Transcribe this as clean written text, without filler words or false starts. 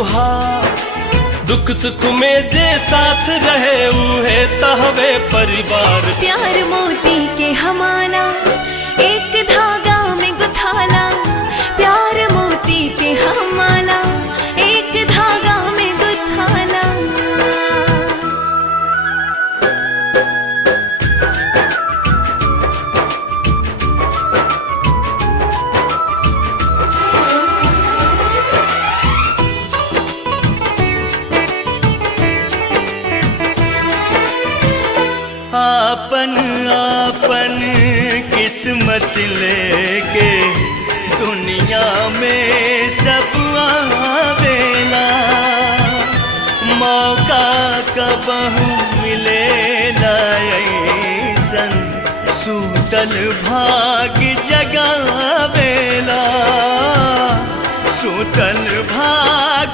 सुहाग। दुख सुख में जे साथ रहे उहे तहवे परिवार। प्यार मोती के हमारा एक धागा में गुथाला, प्यार मोती के हमारा एक धागा में गुथाला। आपन आपन किस्मत लेके दुनिया में सब आवेला। मौका कबहू मिले ऐसन सूतल भाग जगावेला। सूतल भाग